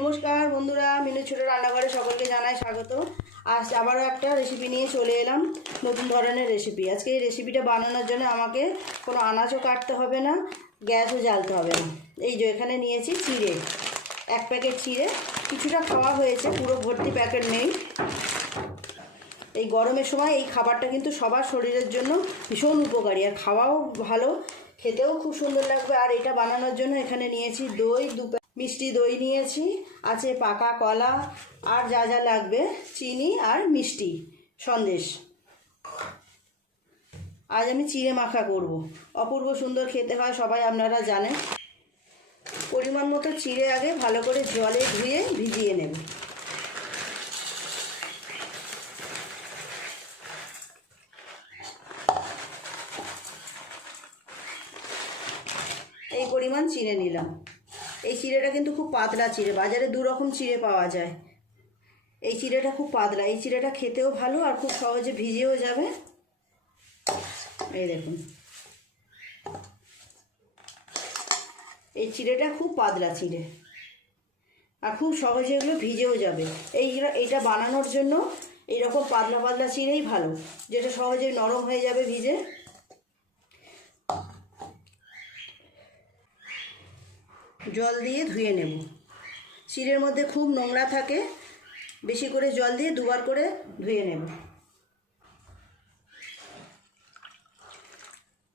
নমস্কার বন্ধুরা, মিনু ছোট রান্নাঘরে সকলকে জানাই স্বাগত। আজ আবারও একটা রেসিপি নিয়ে চলে এলাম, নতুন ধরনের রেসিপি। আজকে এই রেসিপিটা বানানোর জন্য আমাকে কোনো আনাজও কাটতে হবে না, গ্যাসও জ্বালতে হবে না। এই যে এখানে নিয়েছি চিড়ে, 1 প্যাকেট চিড়ে। কিছুটা খাওয়া হয়েছে, পুরো ভর্তি প্যাকেট নেই। এই গরমের সময় এই খাবারটা কিন্তু সবার শরীরের জন্য ভীষণ উপকারী, আর খাওয়াও ভালো, খেতেও খুব সুন্দর লাগবে। আর এটা বানানোর জন্য এখানে নিয়েছি দই, মিষ্টি দই নিয়েছি, আছে পাকা কলা, আর যা যা লাগবে চিনি আর মিষ্টি সন্দেশ। আজ আমি চিড়ে মাখা করব, অপূর্ব সুন্দর খেতে হয়, সবাই আপনারা জানেন। পরিমাণ মতো চিড়ে আগে ভালো করে জলে ধুয়ে ভিজিয়ে নেব। এই পরিমাণ চিড়ে নিলাম। এই চিড়েটা কিন্তু খুব পাতলা চিড়ে, বাজারে 2 রকম চিড়ে পাওয়া যায়। এই চিড়েটা খুব পাতলা, এই চিড়েটা খেতেও ভালো আর খুব সহজে ভিজেও যাবে। এই দেখুন, এই চিড়েটা খুব পাতলা চিড়ে আর খুব সহজে এগুলো ভিজেও যাবে। এইটা বানানোর জন্য এইরকম পাতলা পাতলা চিড়েই ভালো, যেটা সহজে নরম হয়ে যাবে ভিজে। জল দিয়ে ধুয়ে নেব। চিড়ের মধ্যে খুব নোংরা থাকে, বেশি করে জল দিয়ে 2 বার করে ধুয়ে নেব।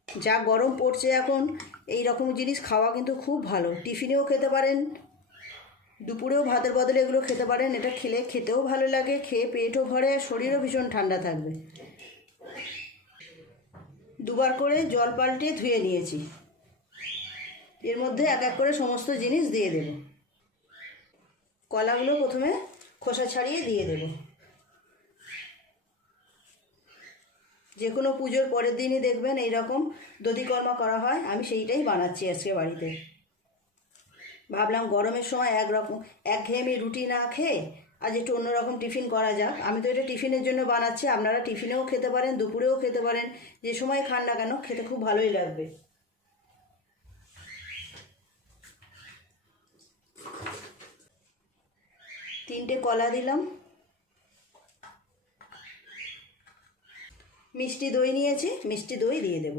যা গরম পড়ছে এখন, এই রকম জিনিস খাওয়া কিন্তু খুব ভালো। টিফিনেও খেতে পারেন, দুপুরেও ভাতের বদলে এগুলো খেতে পারেন। এটা খেতেও ভালো লাগে, খেয়ে পেটও ভরে, শরীরও ভীষণ ঠান্ডা থাকবে। 2 বার করে জল পাল্টে ধুয়ে নিয়েছি। এর মধ্যে এক এক করে সমস্ত জিনিস দিয়ে দেব। কলাগুলো প্রথমে খোসা ছাড়িয়ে দিয়ে দেব। যে কোনো পুজোর পরের দিনই দেখবেন এইরকম দধিকর্মা করা হয়, আমি সেইটাই বানাচ্ছি আজকে বাড়িতে। ভাবলাম গরমের সময় একঘেয়েমি রুটি না খেয়ে আজ একটু অন্যরকম টিফিন করা যাক। আমি তো এটা টিফিনের জন্য বানাচ্ছি, আপনারা টিফিনেও খেতে পারেন, দুপুরেও খেতে পারেন, যে সময় খান না কেন খেতে খুব ভালোই লাগবে। তিনটে কলা দিলাম। মিষ্টি দই নিয়েছি, মিষ্টি দই দিয়ে দেব।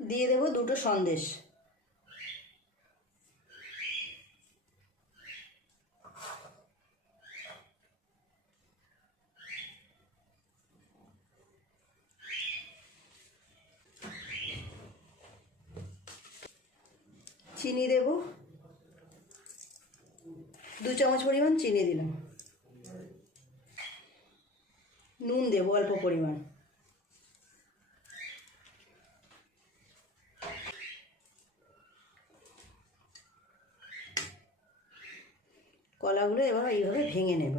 দিয়ে দেব 2টো সন্দেশ। চিনি দেব, 2 চামচ পরিমাণ চিনি দিলাম। নুন দেব অল্প পরিমাণ। কলাগুলো এবার এইভাবে ভেঙে নেব।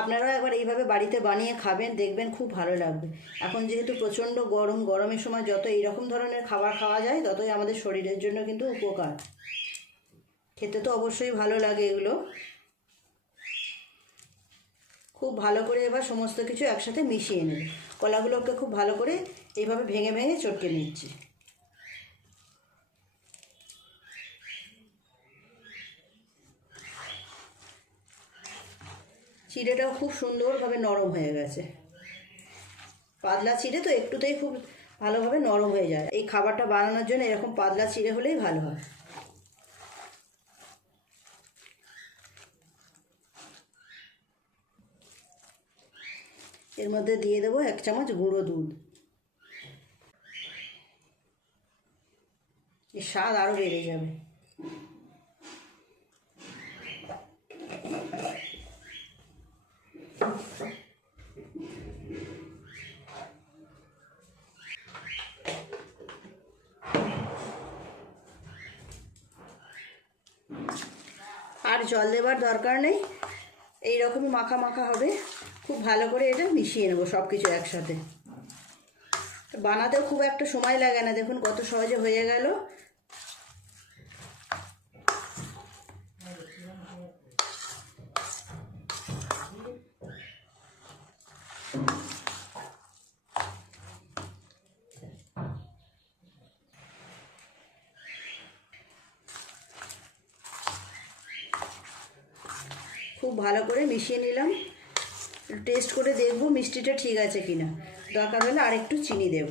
আপনারাও একবার এইভাবে বাড়িতে বানিয়ে খাবেন, দেখবেন খুব ভালো লাগবে। এখন যেহেতু প্রচণ্ড গরম, গরমের সময় যত এইরকম ধরনের খাবার খাওয়া যায় ততই আমাদের শরীরের জন্য কিন্তু উপকার। খেতে তো অবশ্যই ভালো লাগে এগুলো। খুব ভালো করে এবার সমস্ত কিছু একসাথে মিশিয়ে নেব। কলাগুলোকে খুব ভালো করে এইভাবে ভেঙে ভেঙে চটকে নিচ্ছি। চিড়েটাও খুব সুন্দরভাবে নরম হয়ে গেছে। পাতলা চিড়ে তো একটুতেই খুব ভালোভাবে নরম হয়ে যায়। এই খাবারটা বানানোর জন্য এরকম পাতলা চিড়ে হলেই ভালো হয়। এর মধ্যে দিয়ে দেবো 1 চামচ গুঁড়ো দুধ। এর স্বাদ আরও বেড়ে যাবে। আর জল দেবার দরকার নেই, এই রকমই মাখা মাখা হবে, খুব ভালো করে এটা মিশিয়ে নেবো সব কিছু একসাথে। বানাতেও খুব একটা সময় লাগে না, দেখুন কত সহজে হয়ে গেল। খুব ভালো করে মিশিয়ে নিলাম। টেস্ট করে দেখবো মিষ্টিটা ঠিক আছে কিনা, দরকার হলে আর একটু চিনি দেব।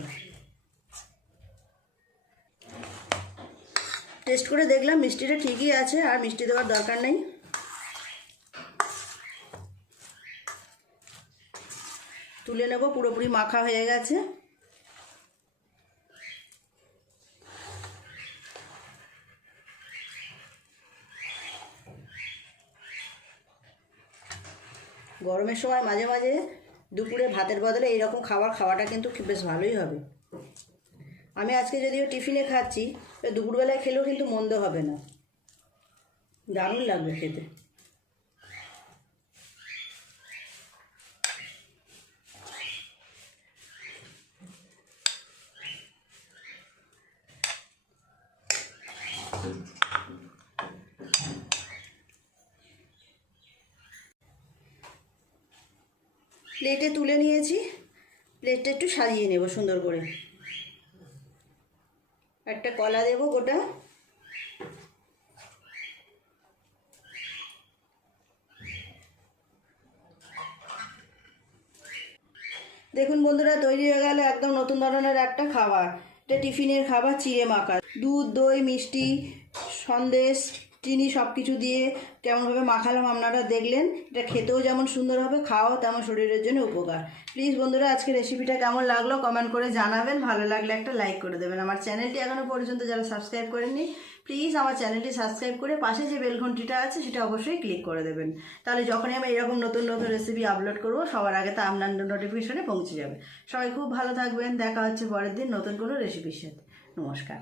টেস্ট করে দেখলাম মিষ্টিটা ঠিকই আছে, আর মিষ্টি দেওয়ার দরকার নেই। তুলে নেব, পুরোপুরি মাখা হয়ে গেছে। গরমের সময় মাঝে মাঝে দুপুরে ভাতের বদলে এইরকম খাবার খাওয়াটা কিন্তু বেশ ভালোই হবে। আমি আজকে যদিও টিফিনে খাচ্ছি, দুপুরবেলায় খেলেও কিন্তু মন্দ হবে না, দারুণ লাগবে খেতে। প্লেটে তুলে নিয়েছি, প্লেটটা একটু সাজিয়ে নেব সুন্দর করে। একটা কলা দেব গোটা। দেখুন বন্ধুরা, তৈরি হয়ে গেল একদম নতুন ধরনের একটা খাবার। এটা টিফিনের খাবার, চিড়ে মাখা। দুধ, দই, মিষ্টি, সন্দেশ, চিনি সব কিছু দিয়ে কেমনভাবে মাখালাম আপনারা দেখলেন। এটা খেতেও যেমন সুন্দর হবে, খাওয়াও তেমন শরীরের জন্য উপকার। প্লিজ বন্ধুরা, আজকে রেসিপিটা কেমন লাগলো কমেন্ট করে জানাবেন। ভালো লাগলে একটা লাইক করে দেবেন। আমার চ্যানেলটি এখনও পর্যন্ত যারা সাবস্ক্রাইব করেননি, প্লিজ আমার চ্যানেলটি সাবস্ক্রাইব করে পাশে যে বেল ঘন্টিটা আছে সেটা অবশ্যই ক্লিক করে দেবেন। তাহলে যখনই আমি এরকম নতুন নতুন রেসিপি আপলোড করবো, সবার আগে তা আপনার নোটিফিকেশনে পৌঁছে যাবে। সবাই খুব ভালো থাকবেন। দেখা হচ্ছে পরের দিন নতুন কোনো রেসিপির সাথে। নমস্কার।